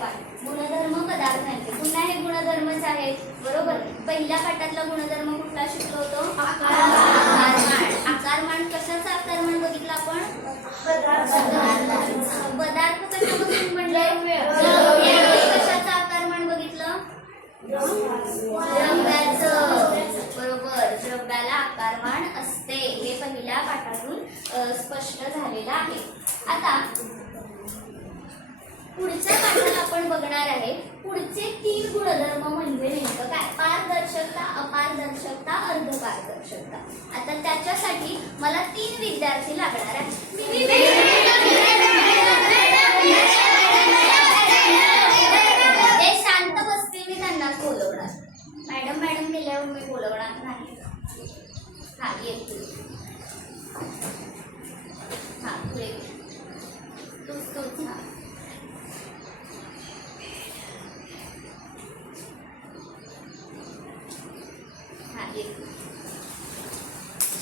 पाठ गुणधर्म पदार्थांचे. पुन्हा हे गुणधर्मच आहेत बरोबर. पहिल्या पाठातला गुणधर्म कुठला शिकलो होतो? आकारमान. आकारमान कशाचा आकारमान बघितलं आपण? पदार्थ कशापासून बनले? कशाचा आकारमान बघितलं? द्रव्याचं. बरोबर, द्रव्याला आकारमान असते. हे पहिल्या पाठातून स्पष्ट झालेलं आहे. आता पुढच्या पाठात आपण बघणार आहे पुढचे 3 गुणधर्म म्हणजे नेमकं काय? पारदर्शकता, अपारदर्शकता, अर्धपारदर्शकता. आता त्याच्यासाठी मला 3 विद्यार्थी लागणार आहेत. ते शांत बसतील, मी त्यांनाच बोलवणार. मॅडम गेल्यावर मी बोलवणार नाही. हा येतो. हा तूच हा.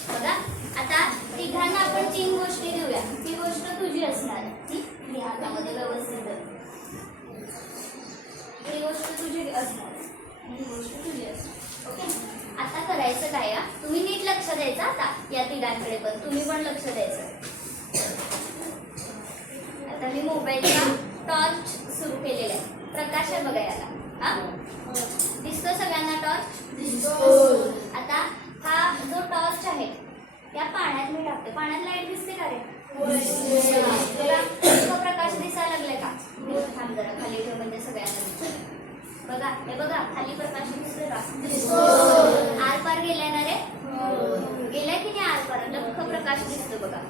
बघा आता तिघांना आपण 3 गोष्टी देऊया. ती गोष्ट तुझी असणार. ती हातामध्ये व्यवस्थित. ही गोष्ट तुझी असणार आणि ही गोष्ट तुझी असणार. ओके. आता करायचं काय? तुम्ही नीट लक्ष द्यायचं. आता या तिघांकडे पण तुम्ही पण लक्ष द्यायचं. आता मी मोबाईलचा टॉर्च सुरू केलेला आहे. प्रकाश आहे बघा याला. हा दिसतो सगळ्यांना टॉर्च? दिसतो. आता हा जो टॉर्च आहे त्या पाण्यात मी टाकते. पाण्यात लाईट दिसते का रे? प्रकाश दिसायला लागलाय का? थांब जरा खाली ठेव म्हणजे सगळ्यांना दिसतं. बघा हे बघा खाली प्रकाश दिसतोय का? दिसतो. आर पार गेलाय ना रे? गेलाय की नाही आर पार? लख्ख प्रकाश दिसतो बघा.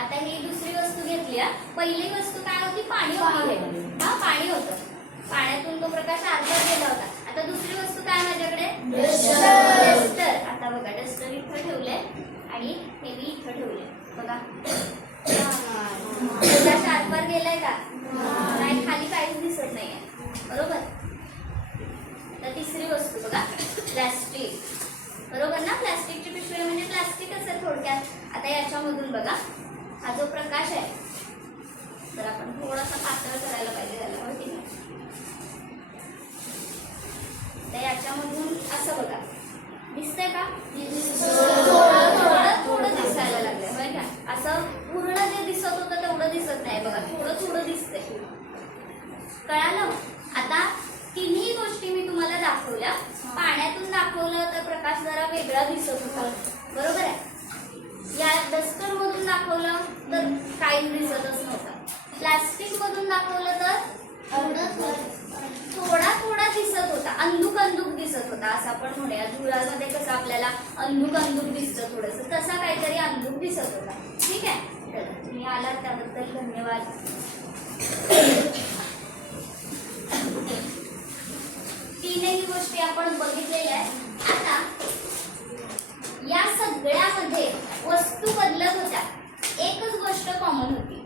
आता ही दुसरी वस्तू घेतली. पहिली वस्तू काय होती? पाणी होती. हा पाणी होतं. पाण्यातून तो प्रकाश आरपार गेला होता. आता दुसरी वस्तू काय माझ्याकडे? डस्टर. आता बघा डस्टर इथं ठेवलंय आणि हे मी इथं ठेवलंय. बघा प्रकाश आरपार गेलाय का? नाही, खाली काहीच दिसत नाहीये बरोबर. तर तिसरी वस्तू बघा प्लास्टिक. बरोबर ना? प्लास्टिकची पिशवी म्हणजे प्लास्टिक असेल थोडक्यात. आता याच्यामधून बघा हा जो प्रकाश आहे तर आपण थोडासा पातळ करायला पाहिजे त्याला. हो की नाही? तर याच्यामधून असं बघा दिसतंय का? थोडं दिसायला लागलंय. होय का? असं पूर्ण जे दिसत होतं तेवढं दिसत नाही बघा. थोडं दिसतंय. कळालं? आता 3ही गोष्टी मी तुम्हाला दाखवल्या. पाण्यातून दाखवलं तर प्रकाश जरा वेगळा दिसत होता बरोबर आहे. या डस्टर मधून दाखवलं तर काही दिसतच नव्हता. प्लास्टिक मधून दाखवलं तर थोडा दिसत होता. अंधुक दिसत होता असं आपण म्हणूया. धुळामध्ये कसं आपल्याला अंधुक दिसतं थोडंसं, तसा काहीतरी अंधुक दिसत होता. ठीक आहे. तर तुम्ही आलात त्याबद्दल धन्यवाद. तीनही गोष्टी आपण बघितलेल्या आहेत. आता या सगळ्यामध्ये वस्तू बदलत होत्या. एकच गोष्ट कॉमन होती.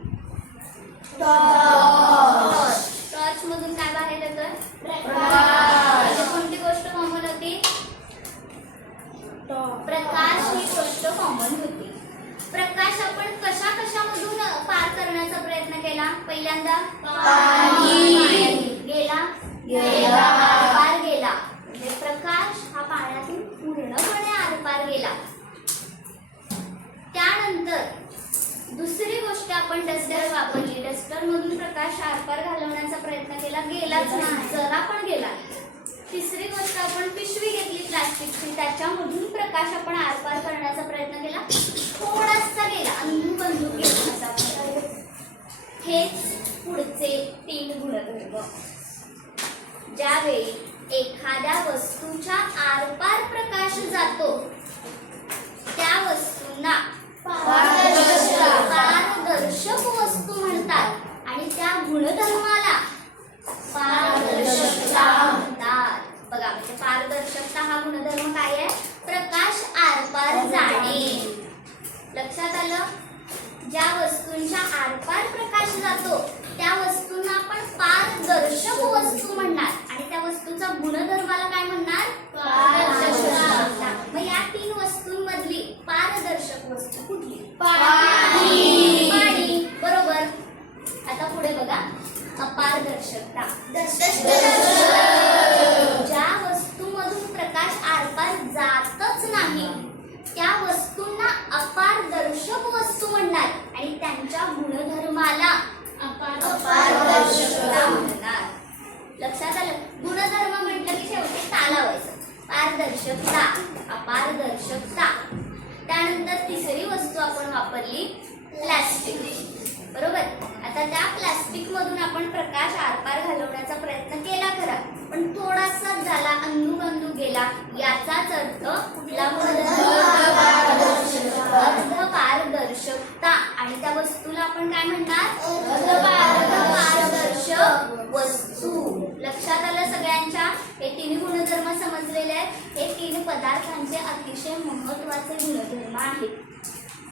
टॉर्च मधून काय बाहेर येतं? प्रकाश. कोणती गोष्ट कॉमन होती? प्रकाश ही गोष्ट कॉमन होती. प्रकाश आपण कशामधून पार करण्याचा प्रयत्न केला? पहिल्यांदा गेला आरपार गेला. म्हणजे प्रकाश हा पाण्यातून पूर्णपणे आरपार गेला. त्यानंतर दुसरी गोष्ट आपण डस्टर वापरली. डस्टर मधून प्रकाश आरपार घालवण्याचा प्रयत्न केला, गेलाच नाही, जरा पण गेला. तिसरी गोष्ट आपण पिशवी घेतली प्लास्टिकची, त्याच्यामधून प्रकाश आपण आरपार करण्याचा प्रयत्न केला, थोडासा गेला, अंधुक गेला. हेच पुढचे 3 गुणधर्म. ज्यावेळी एखाद्या वस्तूच्या आरपार प्रकाश जातो त्या वस्तूंना पारदर्शक वस्तू म्हणतात आणि त्या गुणधर्माला पारदर्शकता म्हणतात. बघा म्हणजे पारदर्शकता हा गुणधर्म काय आहे? प्रकाश आरपार जाणे. लक्षात आलं? ज्या वस्तूंच्या आरपार प्रकाश जातो त्या वस्तूंना आपण पारदर्शक वस्तू म्हणणार आणि त्या वस्तूचा गुणधर्माला काय म्हणणार? पारदर्शकता. मग या 3 वस्तूंमधली पारदर्शक वस्तू कुठली? पाणी. बरोबर. आपली प्लॅस्टिक. बरोबर. आता त्या प्लॅस्टिक मधून आपण प्रकाश आरपार घालवण्याचा प्रयत्न केला खरा, पण थोडासा झाला, अंधुक गेला. याचाच अर्थ कुठला अर्धपारदर्शकता. आणि त्या वस्तूला आपण काय म्हणणार? अर्धपारदर्शक वस्तू. लक्षात आलं सगळ्यांच्या? हे तिन्ही गुणधर्म समजलेले आहेत. हे तीन पदार्थांचे अतिशय महत्त्वाचे गुणधर्म आहेत.